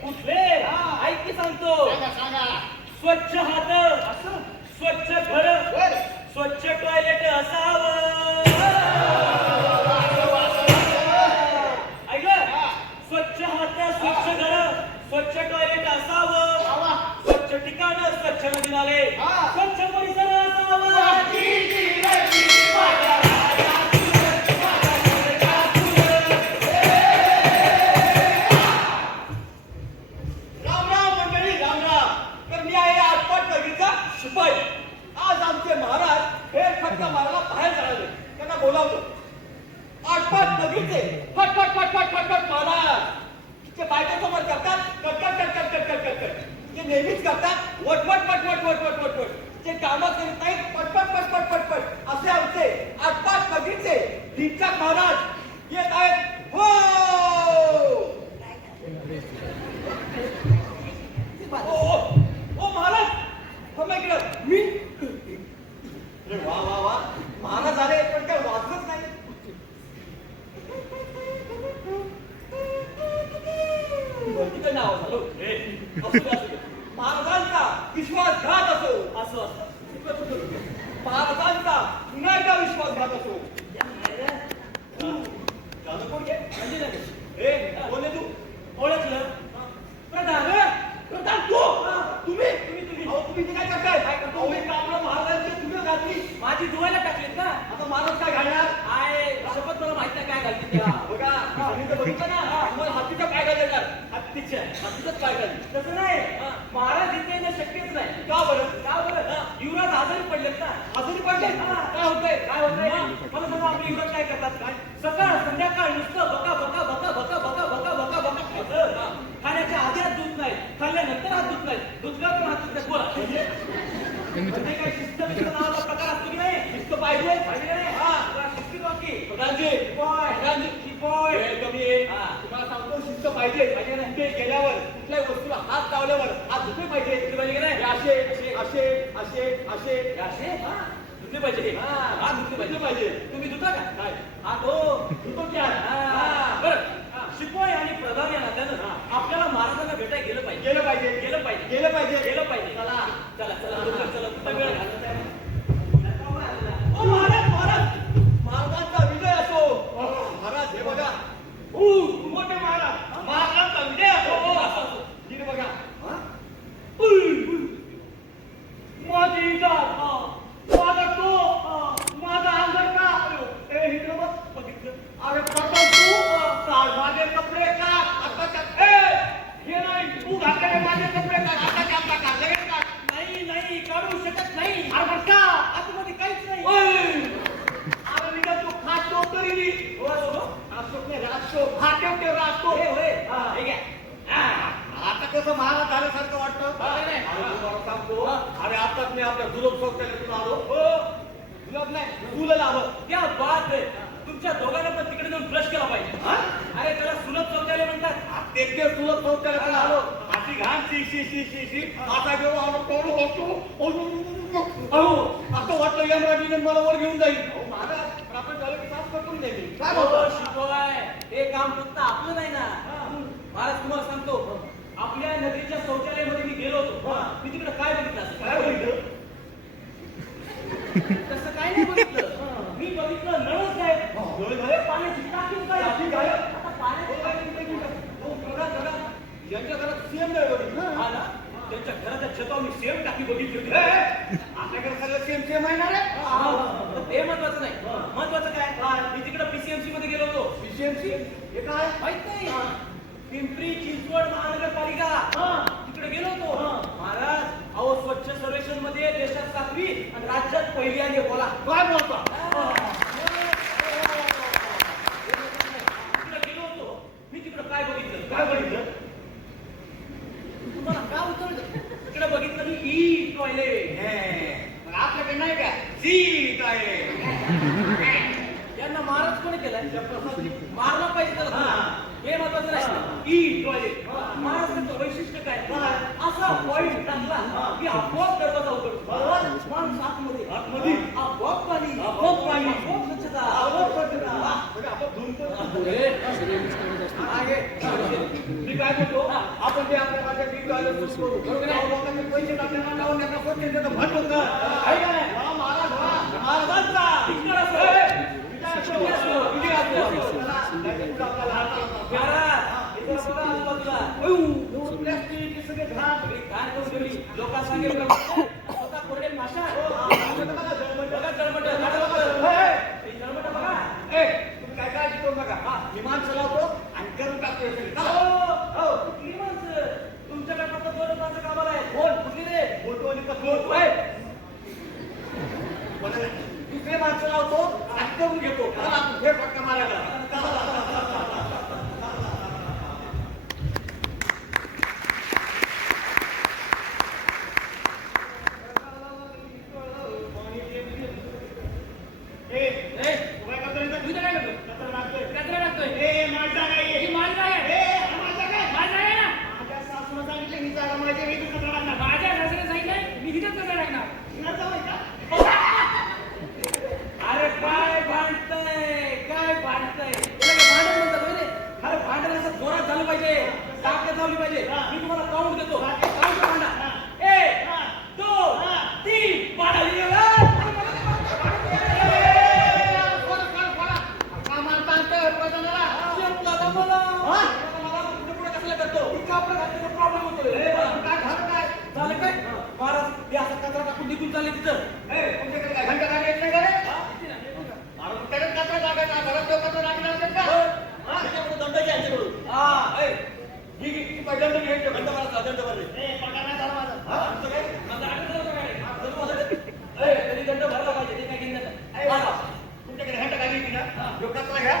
कुठले हा. ऐक की सांगतो. सांगा सांगा. स्वच्छ हात. असं? स्वच्छ घर. स्वच्छ टॉयलेट असावं. ऐकलं. स्वच्छ हात स्वच्छ घर स्वच्छ टॉयलेट असावं. स्वच्छ ठिकाण स्वच्छ नदी नाले हा. स्वच्छ परिसर असावा. 跑到 तसं नाही. महाराज इथे येणं शक्यच नाही. का बरं? का बरं? युवराज आजारी पडलेत ना. पडले. काय होतंय? काय होतंय? मला सांगा आपले युवराज काय करतात? काय? सकाळ संध्याकाळ नुसतं बका बका बका बका बका बका बका बका खायचं खाण्याच्या आधी हात नाही खाल्ल्यानंतर हात धुत नाही धुतल्यावर पण हात धुत नाही बोला. काय शिस्त नावाचा प्रकार असतो की नाही? शिस्त पाहिजे पाहिजे नाही? हा. जरा शिस्तीत वाग की. प्रधानजी शिपाय. प्रधानजी शिपाय. वेळ कमी आहे हा. तुम्हाला शिस्त पाहिजे पाहिजे ना ते गेल्यावर कुठल्याही वस्तूला हात लावल्यावर हात धुतले पाहिजे धुतले पाहिजे की नाही? हे असे असे असे असे हे असे? धुतले पाहिजे हे. हा. हात धुतले पाहिजे पाहिजे. तुम्ही धुता का काय हात हो धुतो की? हा. हा. बरं शिपाई आणि प्रधान या नात्यानं आपल्याला महाराजांना भेटायला गेलं पाहिजे गेलं पाहिजे गेलं पाहिजे गेलं पाहिजे गेलं पाहिजे चला चला चला चला वेळ घालवत आहे? ओ महाराज महाराज महाराजांचा विजय असो महाराज हे बघा ऊ मोठे महाराज महाराजांचा विजय असो हो, असो, असो. ठीक बघा माझी इज्जत माझा तो माझा अंगर का ए इकडे बघ बघितलं अरे प्रथम तू काढ माझे कपडे का आता ए हे नाही तू घातलेले माझे कपडे का आता ते आता काढ लगेच काढ नाही नाही काढू शकत नाही अरे बस का आतमध्ये काहीच नाही ओय! अरे निघा तू खास तो तरी हो, असो. अशोक नाही राजशोक हा ठेव ठेव राजशोक हे होय. हा. हे घ्या. हा. आता कसं महाराज झाल्यासारखं वाटतं. अरे तुम्हाला सांगतो. अरे आताच मी आपल्या जुलब चौकातून आलो. हो. जुलब नाही फुलं लावत. क्या बात आहे तुमच्या दोघांना पण तिकडे जाऊन ब्रश केला पाहिजे. हा? अरे त्याला सुलभ चौकाले म्हणतात. ते ते जुलब चौकातून आलो. अशी घाण शी शी शी शी शी. आता गेलो आलो टोळू होतो. अहो असं वाटलं यमराजीने मला वर घेऊन जाईल. महाराज पण आपण झालं की साफ करून द्यायची काय हो, बोलतो शिकवाय. हे काम फक्त आपलं नाही ना. महाराज तुम्हाला सांगतो. आपल्या नदीच्या शौचालयामध्ये मी गेलो होतो. हा. मी तिकडे काय बघितलं? काय बघितलं? तसं काय नाही बघितलं. मी बघितलं नळच काय डोळे झाले पाण्याची टाकीच काय? टाकी गायब. आता पाण्याची हो, बघा, बघा. यांच्या घरात सेम नाही बघितलं. हा ना? त्यांच्या घराच्या छतावर मी सेम टाकी बघितली होती. आपल्याकडे सगळं सेम सेम आहे ना रे? हा, महत्वाचं नाही. महत्वाचं काय? मी तिकडे पीसीएमसी मध्ये गेलो होतो. पीसीएमसी हे काय? माहीत नाही. पिंपरी चिंचवड महानगरपालिका. तिकडे गेलो होतो. महाराज अहो स्वच्छ सर्वेक्षणमध्ये देशात सातवी आणि राज्यात पहिली आली आहे, बोला काय बोलता तिकडे गेलो होतो मी तिकडे काय बघितलं काय बघितलं तुम्हाला काय उतरलं तिकडे बघितलं मी ई टॉयलेट हे, मग आपल्याकडे नाही का सीट आहे यांना महाराज कोणी केलाय प्रसाद मारला पाहिजे त्याला हा. हे महत्वाचं नाही ई टॉयलेट महाराष्ट्राचं वैशिष्ट्य काय? असा पॉईंट टाकला की आपोआप दरवाजा उघडतो. माणूस आतमध्ये आतमध्ये. आपोआप पाणी. आपोआप पाणी. आपोआप स्वच्छता. आपोआप स्वच्छता. म्हणजे मी काय म्हणतो? आपण जे आपल्या माझ्या गीत आलं सुरू करू. गाव लोकांचे पैसे टाकण्याला लावून त्यांना देणं भट होतं. आहे का नाही? महाराज महाराजांचा. विजय विजय सगळे घाण. सगळी घाण करून ठेवली. लोकांना सांगेल का? स्वतः कोरडे माशा. बघा जळमट, झाडं बघा. ए, हे जळमट बघा. ए, तुम्ही काय काळजी करू नका हा, विमान चलावतो आणि करून टाकतो हे. हो? तुमच्याकडे फक्त दोन माणसं कामाला? कुठली रे? मोठं आणि पतलं. ए, कोणाला? दुसरे माणसं लावतो आणि करून घेतो हे फटका मारायला ए, ए, तू काय करतोय इथं? तू इथं काय करतोय? कचरा टाकतोय. कचरा टाकतोय. ए, माझी जागा आहे. ही माझी जागा आहे. ए, हा माझी जागा आहे. माझी जागा आहे ना? माझ्या सासूनं सांगितलं ही जागा माझी आहे, इथं कचरा टाकणार. माझ्या घराकडे सांगितलंय, मी इथेच कचरा टाकणार. इकडं जाऊ का? अरे काय भांडतंय काय भांडतंय त्याला काय भांडण म्हणतात होय रे? अरे भांडण असं जोरात झालं पाहिजे ताकद लावली पाहिजे मी तुम्हाला काउंट देतो काउंट भांडा एक दोन तीन भांडा प्रॉब्लेम होतो काय झालं काय? झालं काय? महाराज असं कचरा टाकून निघून चालले तिथं. का का? हा? दंड घ्यायच्याकडून हा दंड घ्यायचे? दंड भरायचा दंड भरले दंड भरला पाहिजे, ते काय. तुमच्याकडे घंटा गाडी येते ना? कचरा घ्या.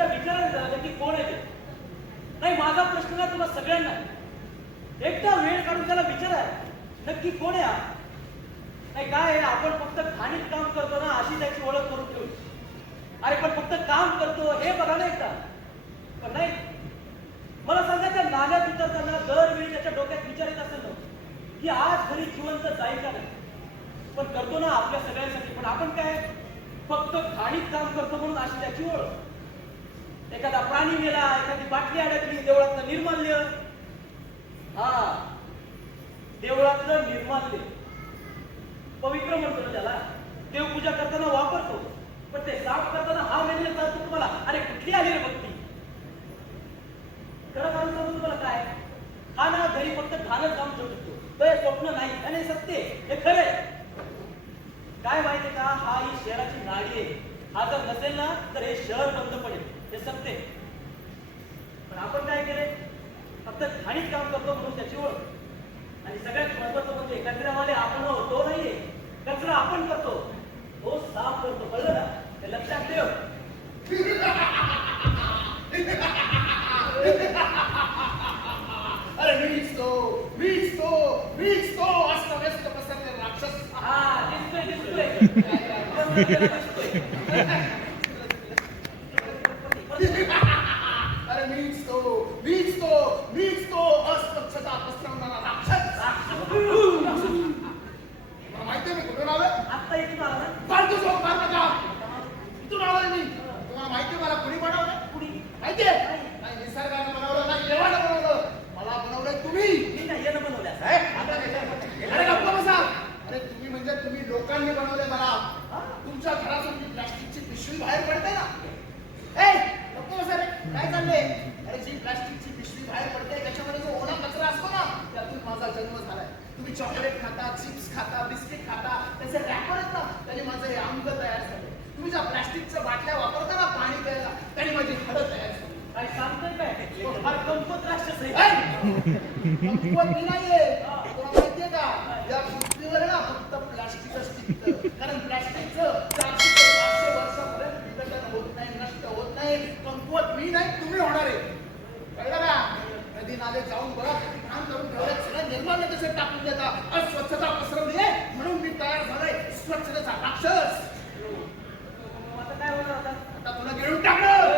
एकदा विचारायचं झालं नक्की कोण आहे ते? नाही माझा प्रश्न ना तुला सगळ्यांना. एकदा वेळ काढून त्याला विचारा. नक्की कोण आहे नाही काय आहे? आपण फक्त खाणीत काम करतो ना अशी त्याची ओळख करून ठेवू. अरे पण फक्त काम करतो हे बघा ना एकदा पण नाही. मला सांगा त्या नाल्यात उतरताना दरवेळी त्याच्या डोक्यात विचार येत असेल ना की आज घरी जिवंत जाईल का नाही? पण करतो ना आपल्या सगळ्यांसाठी. पण आपण काय? फक्त खाणीत काम करतो म्हणून अशी त्याची ओळख. एखादा प्राणी मेला एखादी बाटली अडकली देवळातलं निर्माल्य. हा देवळातलं निर्माल्य. पवित्र म्हणतो ना त्याला. देवपूजा करताना वापरतो पण ते साफ करताना हा मेलेला चालतो तुम्हाला. अरे कुठली आली रे भक्ती? खरं कारण सांगतो तुम्हाला काय? हा ना घरी फक्त खाणं काम ठेवतो तर हे स्वप्न नाही आणि सत्य हे खरंय काय माहितीये का? हा ही शहराची नाडी आहे. हा जर नसेल ना तर हे शहर बंद पडेल. हे सत्य. पण आपण काय केले? फक्त घाणीत काम करतो म्हणून त्याची ओळख. आणि सगळ्यात महत्वाचं म्हणजे कचऱ्यावाले आपण आहोत, तो नाहीये. कचरा आपण करतो. तो साफ करतो कळलं ना हे लक्षात ठेव. मीच तो मीच तो अस्तव्यस्त पसरले राक्षस. हा दिसतोय दिसतोय दिसतोय अरे मीच तो मीच तो मीच तो अस्वच्छता पसरवणारा राक्षस मला माहितीये मी कुठून आलोय आता इथून आला ना फालतू झोप मार नका इथून आलोय मी तुम्हाला माहितीये मला कुणी बनवलं कुणी माहितीये नाही निसर्गाने बनवलं नाही देवाने बनवलं मला बनवलंय तुम्ही मी नाही यानं बनवल्या अरे गप्प बसा अरे तुम्ही म्हणजे तुम्ही लोकांनी बनवले मला तुमच्या घरातून जी प्लास्टिकची पिशवी बाहेर पडते ना ए गप्प बसा रे काय चाललंय अरे जी प्लास्टिकची पिशवी बाहेर पडते त्याच्यामध्ये जो ओला कचरा असतो ना त्यातून माझा जन्म झालाय तुम्ही चॉकलेट खाता चिप्स खाता बिस्किट खाता त्याचे रॅपर आहेत ना त्याने माझं हे अंग तयार झालं तुम्ही ज्या प्लास्टिकच्या बाटल्या वापरता ना पाणी प्यायला त्याने माझी हाडं तयार झाली. काय सांगतोय काय? तो फार कमकुवत राक्षस आहे. ऐ! कमकुवत मी नाहीये. तुला माहितीये का? या पृथ्वीवर ना फक्त प्लास्टिकच टिकतं कारण प्लास्टिकचं चारशे ते पाचशे वर्षापर्यंत विघटन होत नाही नष्ट होत नाही. कमकुवत मी नाही तुम्ही होणार आहे. कळलं नदी नाले जाऊन बघा घाण करून ठेवले सगळं निर्माण कसे टाकून देता अस्वच्छता पसरवली आहे म्हणून मी तयार झालोय स्वच्छतेचा राक्षस मग आता काय होणार आता आता तुला गिळून टाकलं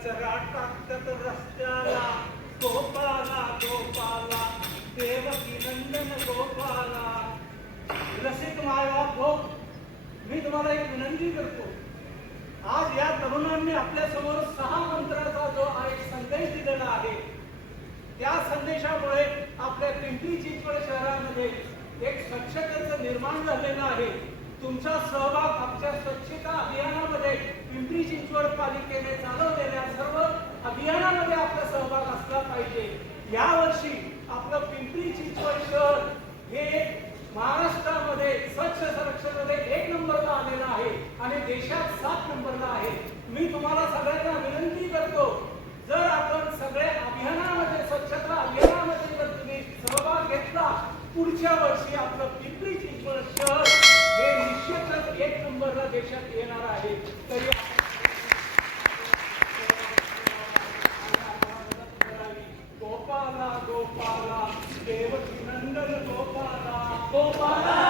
कचरा टाकतात रस्त्याला गोपाला गोपाला देवकी नंदन गोपाला. रसिक हो मी तुम्हाला एक विनंती करतो. आज या तरुणांनी आपल्यासमोर सहा मंत्राचा जो एक संदेश दिलेला आहे त्या संदेशामुळे आपल्या पिंपरी चिंचवड शहरामध्ये एक स्वच्छतेचं निर्माण झालेलं आहे. तुमचा सहभाग आमच्या स्वच्छता अभियानामध्ये पिंपरी चिंचवड पालिकेने चालवलेल्या सर्व अभियानामध्ये आपला सहभाग असला पाहिजे. यावर्षी आपलं पिंपरी चिंचवड शहर हे महाराष्ट्रामध्ये स्वच्छ संरक्षणामध्ये एक नंबरला आलेलं आहे आणि देशात सात नंबरला आहे. मी तुम्हाला सगळ्यांना विनंती करतो जर आपण सगळ्या अभियानामध्ये स्वच्छता अभियानामध्ये जर तुम्ही सहभाग घेतला पुढच्या वर्षी आपलं पिंपरी चिंचवड शहर हे निश्चितच एक नंबरला देशात येणार आहे. तरी गोपाला गोपाला देवकी नंदन गोपाला गोपाला गोपाला.